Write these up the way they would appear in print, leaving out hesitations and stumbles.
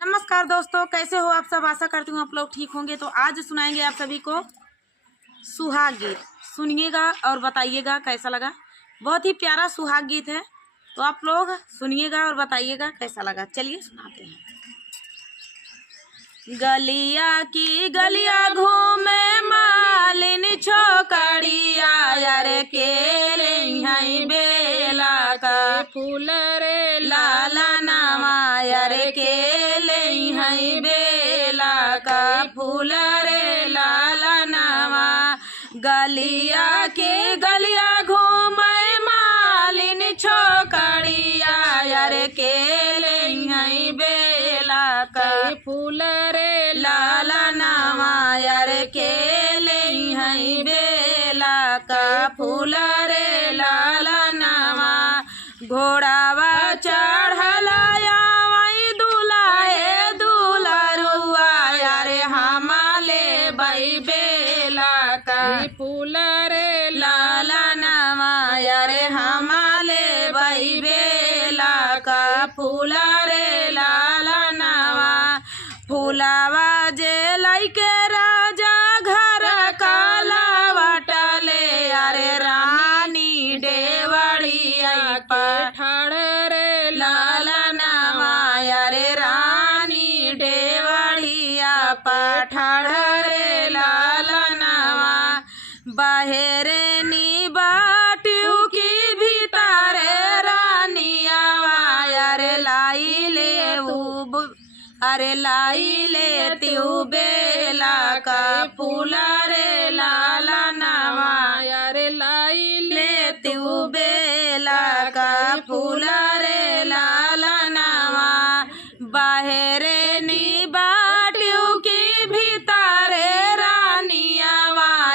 नमस्कार दोस्तों, कैसे हो आप सब। आशा करती हूँ आप लोग ठीक होंगे। तो आज सुनाएंगे आप सभी को सुहाग गीत। सुनिएगा और बताइएगा कैसा लगा। बहुत ही प्यारा सुहाग गीत है, तो आप लोग सुनिएगा और बताइएगा कैसा लगा। चलिए सुनाते हैं। गलिया की गलिया घूमे मालिन छोकड़िया, यार केले हई बेला का फूल रे लाला नामा, यार केले हई बेला का फूल रे लाला नामा। गलिया के गलिया घूमे मालिन छोकड़िया, यार केले हई बेला का फूल रे लाला नामा, यार केले हई बेला का फूल रे लाला नामा। घोड़ावा चढ़ला वही दुलाए दुलरुआ, यारे हमाले बई बेला का फूल रे लाला नामा, यारे हमाले बई बेला का फूल रे लाला नामा। फूलावा जे लइके राजा घर काला बटले, यारे रानी डेवड़िया पठाड़ रे लाला नामा, यारे रानी डेवड़िया पठाड़ रे लाला नामा। बाहरे नी बाटियों की भीतरे रानिया, यारे लाई ले अरे लाई ले त्यू बेला का फूल रे लाला नामा, यारे लाई ले त्यू बेला का फूल रे लाला नामा। बाहरे नी बाटियों की भीतरे रानिया,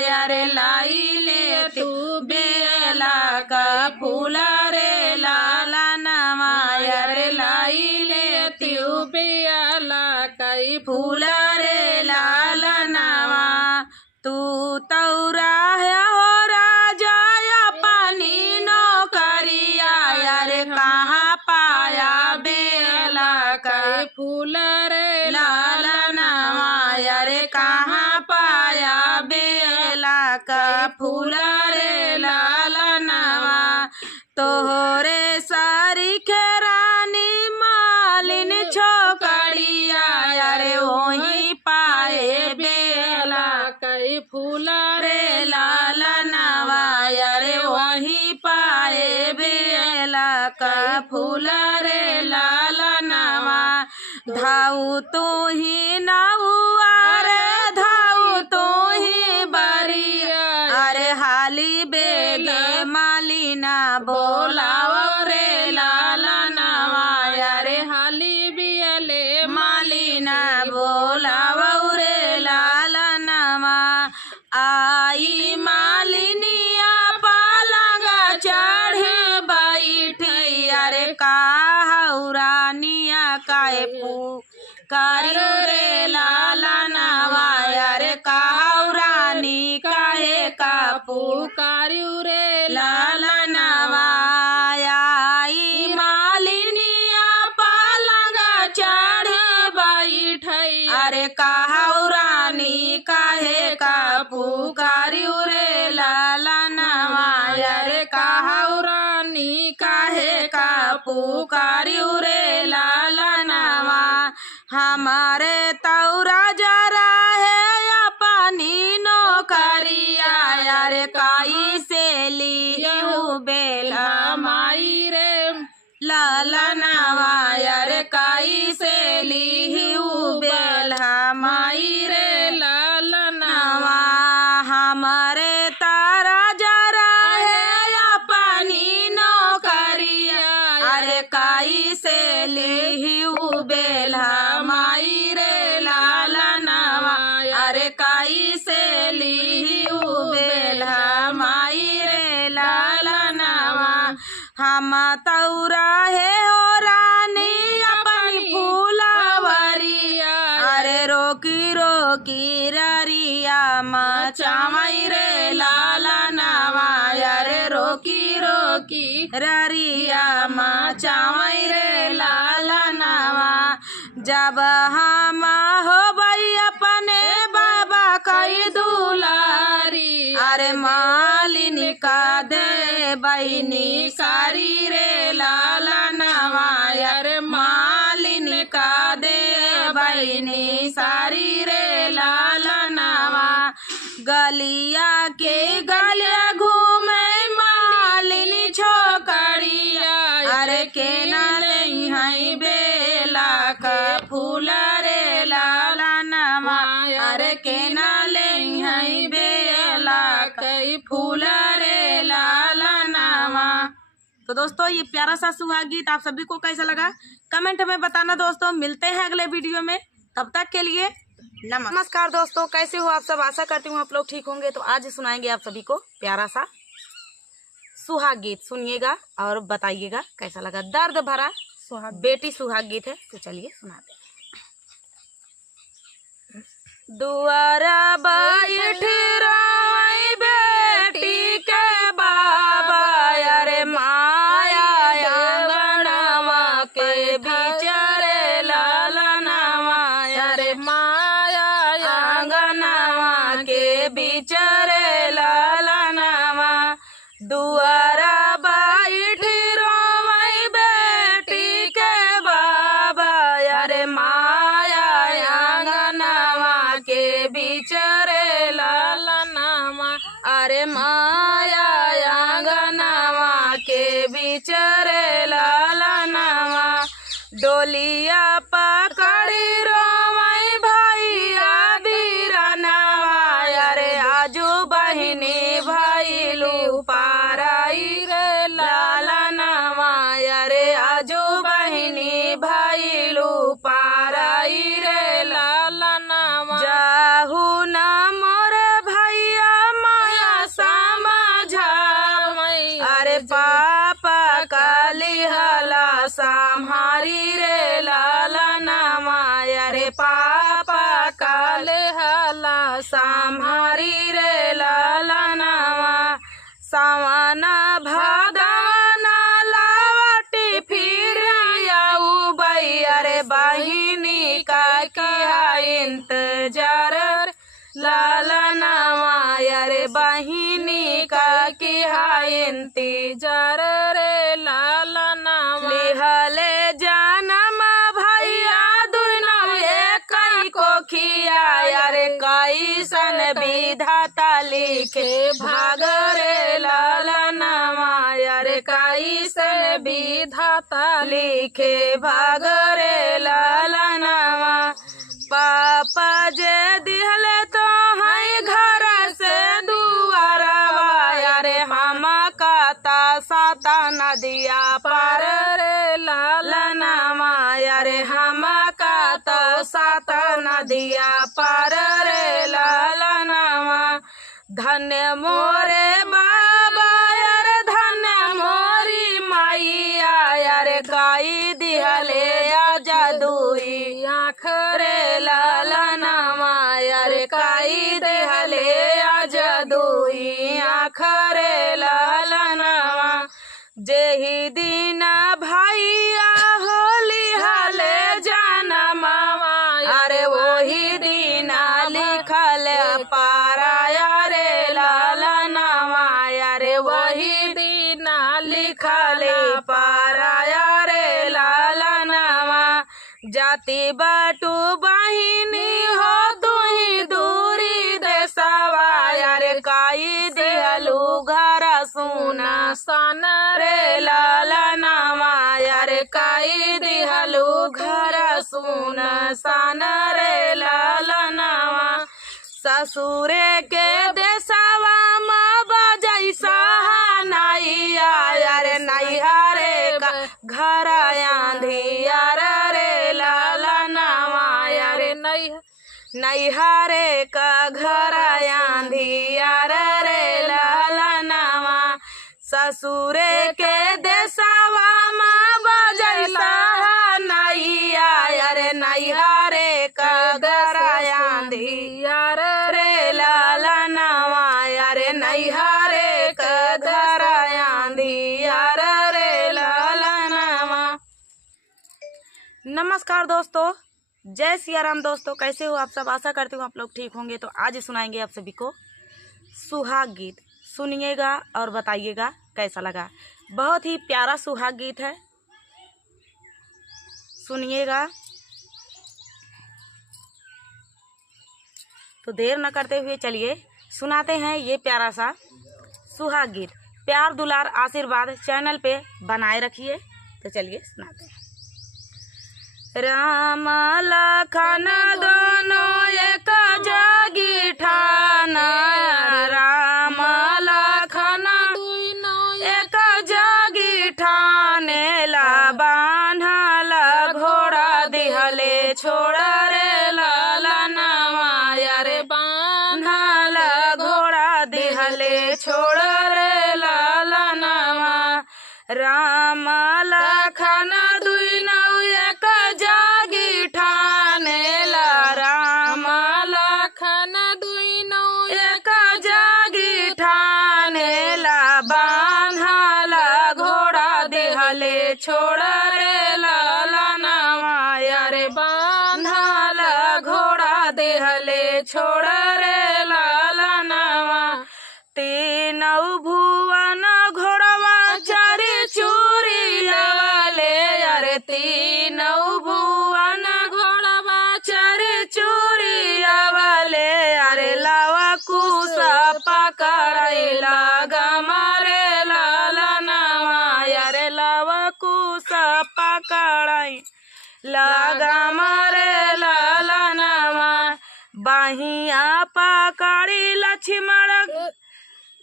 यारे लाई ले तू बेला का फूल रे लाला नामा, यारे लाई ले त्यू बेला कई फूल रे लाला नामा। तू तौरा है हो राजा पानी नौकरिया, यारे कहाँ पाया बेला का फूल रे लाला नामा, यारे कहाँ पाया बेला का फूल रे लाला नामा। तोहरे सारी के रानी मालिन छोकड़िया, यारे वही पाए बेला कई फूल रे लाला नामा, यारे वही पाए बेला का फूल रे लाला नामा। धाऊ तो ही नाऊ, अरे धाऊ तो ही बरिया, अरे हाली बेगे मालिना बोलाओ रे लाला नामा, यारे हाली बियले मालिना बोलाओ रे लाला नामा। आई मालिनिया पालंगा चढ़े बैठी, अरे काहुरानिया काहे पुकारियो रे लाला नामा, अरे काहुरानी काहे का पुकारियो रे लाला नामा। आई मालिनिया पालंगा चढ़े बैठी, अरे काहुरानी काहे का पुकारियो रे लाला नामा, अरे काहुरानी काहे का पुकारियो रे लाला नामा। हमारे तौरा जरा है अपनी नौकरिया, यारे काई से लियू बेला माई रे लाला नामा, यारे काई से लियू बेला माई रे लाला नामा। हमारे तारा जरा है अपनी नौकरिया, अरे काई से लियू बेला माई रे लाला नामा, अरे काई से लियू बेला माई रे लाला नामा। हम तौरा है हो रानी अपनी फूलवरिया, अरे रोकी रोकी ररिया मचावई रे लाला नामा, अरे रोकी रोकी ररिया मचावई रे लाला नामा। जब हम हो भाई अपने बाबा कई दुलारी, अरे मालिनी का दे बहनी सारी रे लाला नवा, अरे मालिनी का दे बहनी सारी रे लाला नवा। गलिया के गलिया घूमे मालिनी छोकरिया, अरे के नाले हई बेला का फूल रे लाला नवा, अरे के नाले हई बेला कई फूल रे लाला नवा। तो दोस्तों ये प्यारा सा सुहाग गीत आप सभी को कैसा लगा कमेंट में बताना दोस्तों। मिलते हैं अगले वीडियो में, तब तक के लिए नमस्कार दोस्तों। कैसे हो आप सब, आशा करती हूँ आप लोग ठीक होंगे। तो आज सुनाएंगे आप सभी को प्यारा सा सुहाग गीत, सुनिएगा और बताइएगा कैसा लगा। दर्द भरा सुहाग, बेटी सुहाग गीत है, तो चलिए सुनाते हैं। दुआरा बैठ रोई बेटी के बाबा, अरे माया आंगनवा के बिचारे लालनवा, अरे माया आंगनवा के बिचारे लालनवा। दुआरा बैठ रोई बेटी के बाबा, अरे माया आंगनवा के बिचारे लालनवा, अरे माया आंगनवा के बिचारे लालनवा। डोलिया पकड़ी रोवई भैया बीरनवा, अरे आजू बहिनी भैलू पाराई रे लालनवा, अरे आजू बहिनी भैलू पाराई रे लालनवा। जाहू न मोरे भैया माया समझा, अरे पापा काली हला सम्हारी रे लालनवा, अरे पापा काले हला सम्हारी रे लालनवा। सावना भादना लावटी फिर आऊ बई, अरे बहिनी का किया इंतजार लालनवा, अरे बहिनी का किया इंतजार रे लालनवा। लिहले जानम भैया दुनम एक को खिया, अरे कैसन विधाता लिखे भाग रे लालनवा, अरे कैसन विधाता लिखे भाग रे लालनवा। पापा जे दिहले तो है घर से दुआरवा, अरे हम काता साता नदिया पार रे लालनवा, अरे हम काता साता नदिया पार रे लालनवा। धन्य मोरे बाबा, अरे धन्य मोरी मैया, अरे गाई दिहले जादुई आँख रे लालनवा, अरे गाई दिहले जादुई आँख रे लालनवा। जेही दीना भैया होली हले जानमवा, अरे वही दीना लिखल पाराया रे लालनवा, अरे वही दीना लिखल पाराया रे लालनवा। जाति बाटू बहिनी हो तुही दूरी देसवा, अरे काई दिहलू घर सुना सन रे लालनवा, अरे काई दिहलू घर सुना सन रे लालनवा। ससुरे के देसवा माँ बजई सहानाइया, अरे नैहरे का घर आंधियार रे लालनवा, अरे नैहरे का घर आंधियार रे लालनवा। ससुरे के देसवा माँ बजई सहानाइया, अरे नैहरे का घर आंधियार रे लालनवा, अरे नैहरे का घर आंधियार रे लालनवा। नमस्कार दोस्तों, जय सिया राम दोस्तों, कैसे हो आप सब। आशा करती हूँ आप लोग ठीक होंगे। तो आज सुनाएंगे आप सभी को सुहाग गीत। सुनिएगा और बताइएगा कैसा लगा। बहुत ही प्यारा सुहाग गीत है, सुनिएगा। तो देर न करते हुए चलिए सुनाते हैं ये प्यारा सा सुहाग गीत। प्यार दुलार आशीर्वाद चैनल पे बनाए रखिए। तो चलिए सुनाते हैं। राम लखन दोनों एक जागी ठाना, राम लखन एक जागी ठाने ला, बान्हल घोड़ा दिहले छोड़ रे ललनवा, रे बान्हल घोड़ा दिहले छोड़ रे ललनवा। राम लखन दुई नौ एक जागी ठाने ला, राम लखन दुई नौ एक जागी ठाने ला, बान्हल घोड़ा दिहले छोड़ रे ललनवा, रे बान्हल घोड़ा दिहले छोड़ रे ललनवा। तीनौ भुवन घोड़वा चारि चूरी वाले, अरे तीनौ भुवन घोड़वा चारि चूरी वाले, अरे लावा कुसा पकड़ैला गमारे ललनवा, अरे लावा कुसा पकड़ै गमारे ललनवा। बाहिया पकड़ी लक्ष्मण,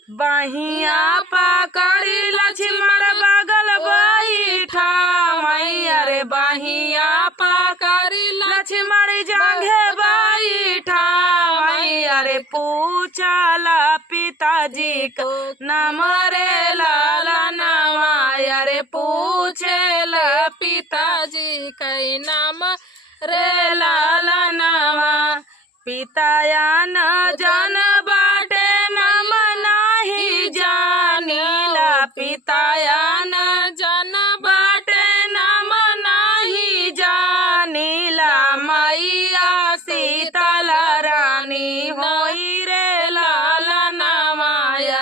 बाहिया पकड़ी लक्ष्मण बगल बैठा, रे बाहिया पकड़ी लक्ष्मण जांघे बैठा, रे पूछला पिताजी को नाम रे ललनवा, रे पूछल पिताजी कई नाम रे ललनवा। पिताया न जान बाटे नाम नाही जानीला, पिताया न जान बाटे नाम नाही जानीला, मैया सीतल रानी होई रे ललनवा,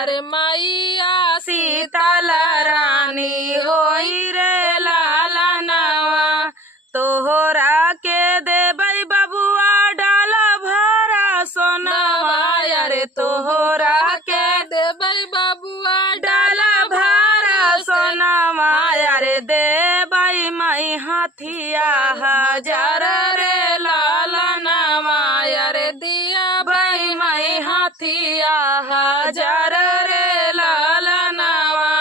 रे मैया सीतल रानी होई रे ललनवा। तोहरा के देबै बबुआ डाल भरा सोनवा, रे तोहरा के देबै बबुआ डाल भरा सोनवा, रे देबै मई हाथिया हजार रे ललनवा, रे देबै मई हाथिया हजार रे ललनवा।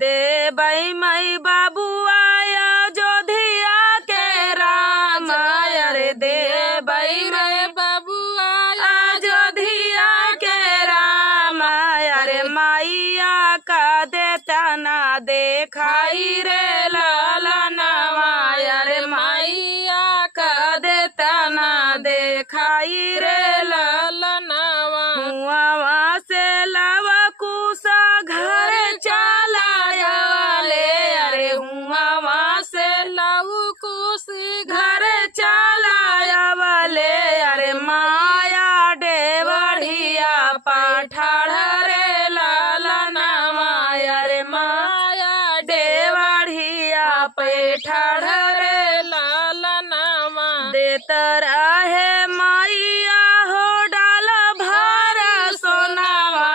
देबै मई बबुआ अयोध्या के राम, रे देबै मई बबुआ अयोध्या के राम, रे मैया का देता ना देखाई रे ललनवा, रे मैया का देता ना देखाई रे ललनवा। हुआ से लवा कुसा घर चलायाले, अरे हुआ से लव कुस घर चलायाले, अरे माया डेवढ़िया पठाड़ रे ललनवा, रे माया डेवढ़िया पैठाड़ रे ललनवा। देत रहे मैया हो डाल भरा सोनवा,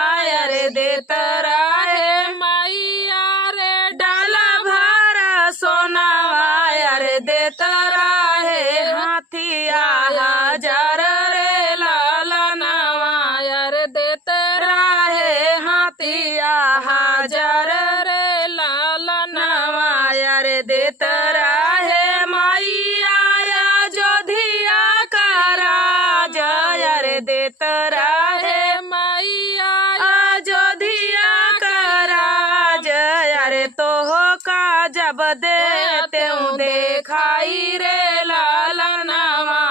रे देत रहे मैया रे डाल भरा सोनवा, रे देत रहे हाथिया हजार रे ललनवा, रे देत रहे हाथिया हजार रे ललनवा, रे देत रहे मैया अयोध्या का राज, रे देत रहे मैया अयोध्या का राज, रे तोहो का जब देते देखाई रे ललनवा,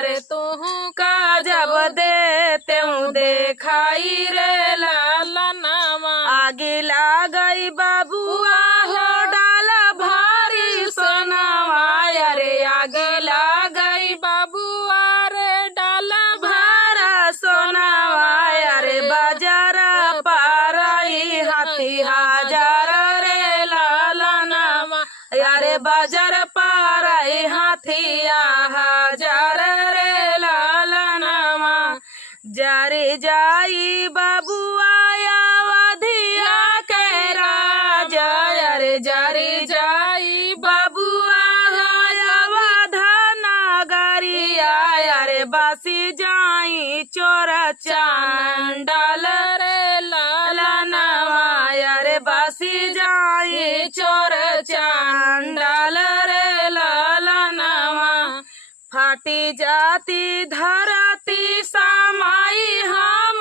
रे तोहू का जब देते देखाई रे ललनवा। आगे लागई बबुआ हो डाल भारी सोनवा, रे आगे लागई बा जाई बबुआ अवधिया के राजा अरे जरी जाई बबुआ अवध नगरिया अरे बसी जाई चोर चांडाल रे ललनवा अरे बसी जाई चोर चांडाल रे ललनवा फाटी जाती धरती समाई हम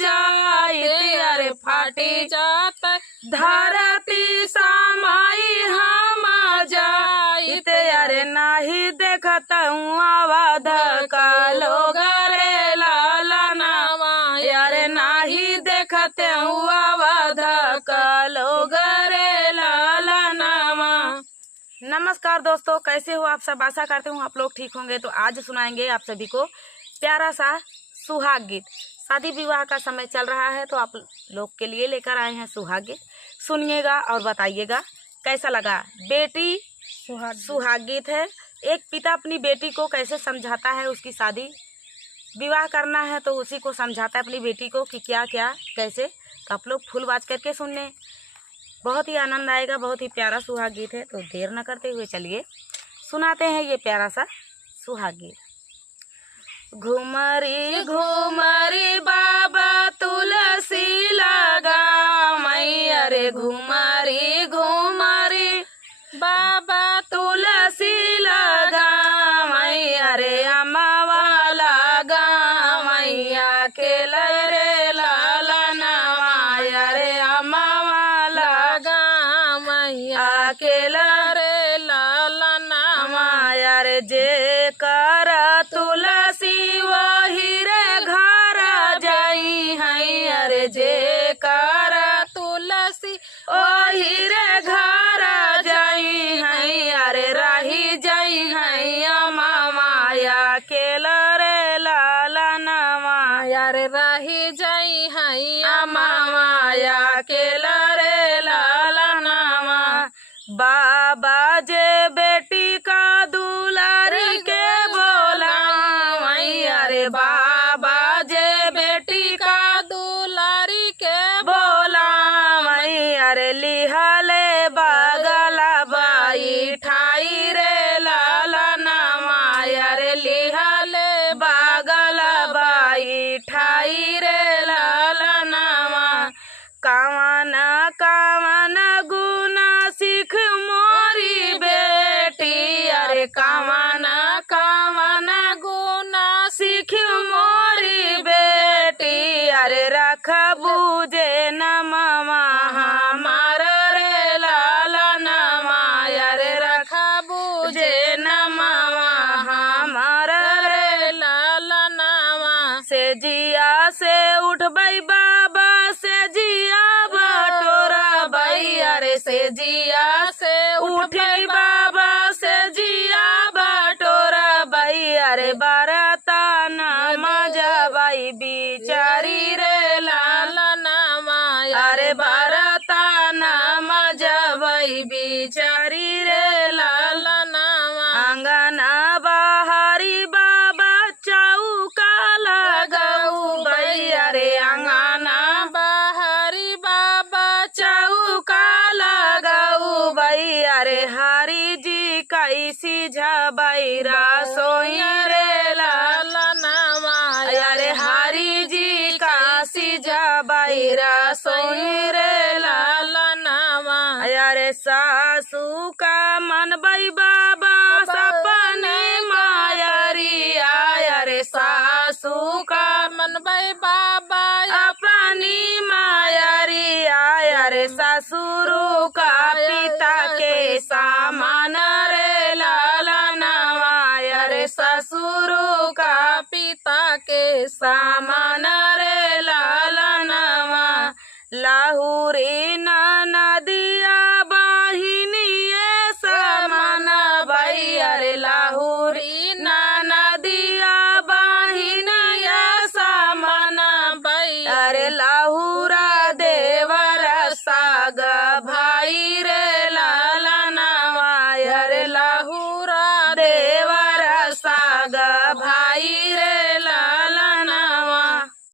जाई अरे फाटी जात धरती समाई हम जाइत अरे नाही देखत हूँ अवध का लोग रे ललनवा अरे नाही देखत हूँ अवध का लोग रे ललनवा। नमस्कार दोस्तों, कैसे हो आप सब? आशा करते हूँ आप लोग ठीक होंगे। तो आज सुनाएंगे आप सभी को प्यारा सा सुहाग गीत। शादी विवाह का समय चल रहा है तो आप लोग के लिए लेकर आए हैं सुहाग गीत। सुनिएगा और बताइएगा कैसा लगा। बेटी सुहाग गीत है। एक पिता अपनी बेटी को कैसे समझाता है, उसकी शादी विवाह करना है तो उसी को समझाता है अपनी बेटी को कि क्या क्या कैसे। तो आप लोग फुल बात करके सुन लें, बहुत ही आनंद आएगा। बहुत ही प्यारा सुहाग गीत है। तो देर न करते हुए चलिए सुनाते हैं ये प्यारा सा सुहाग गीत। घुमरी घुमरी बाबा तुलसी लगा मई अरे घुमरी घुमरी बाबा तुलसी लगा मई अरे अमावा लगा मैया के रे ललनवा अरे अमावा लगा मैया के रे ललनवा अरे जे कर तुलसी वही रे घर जाई है अरे जे कर तुलसी वही रे घर जाई है अरे रही जाई है अमा माया के रे ललनवा अरे रही जाई है अमा माया के रे ललनवा। बाबा जे बेटी का दुलारी के बोला अरे बाबा जे बेटी का दुलारी के बोला अरे लिहले बगला बाई ठाई रे ललनवा अरे लिहले बगला बाई ठाई रे ललनवा। कावन कावन गुना सीख मोरी बेटी अरे कावन कावन गुना सीख मोरी बेटी अरे रख बूझे नमवा हमार रे ललनवा अरे रख बूझे नमवा हमार रे ललनवा से जिया से उठ बई बाबा से जिया बटोरा बई अरे से जिया से उठी बाबा से जिया बटोरा बई अरे बरतान मजा बई बिचारी रे ललनवा अरे बरतान मजा बई बिचारी रे ललनवा अंगना बहारी बाबा चौका लगाऊ बई अरे अंगना बहरी बाबा चौका लगाऊ बई अरे हरी जी कैसी झबई रसोई रे ललनवा अरे हरी जी काशी झबई रसोई रे ललनवा अरे सासू का मन बई बाबा सपने मायरी अरे सासू का मन भाई बाबा अपनी मायरी अरे ससुरु का पिता के सामान रे ललनवा अरे ससुरु का पिता के सामान रे ललनवा। लाहुरी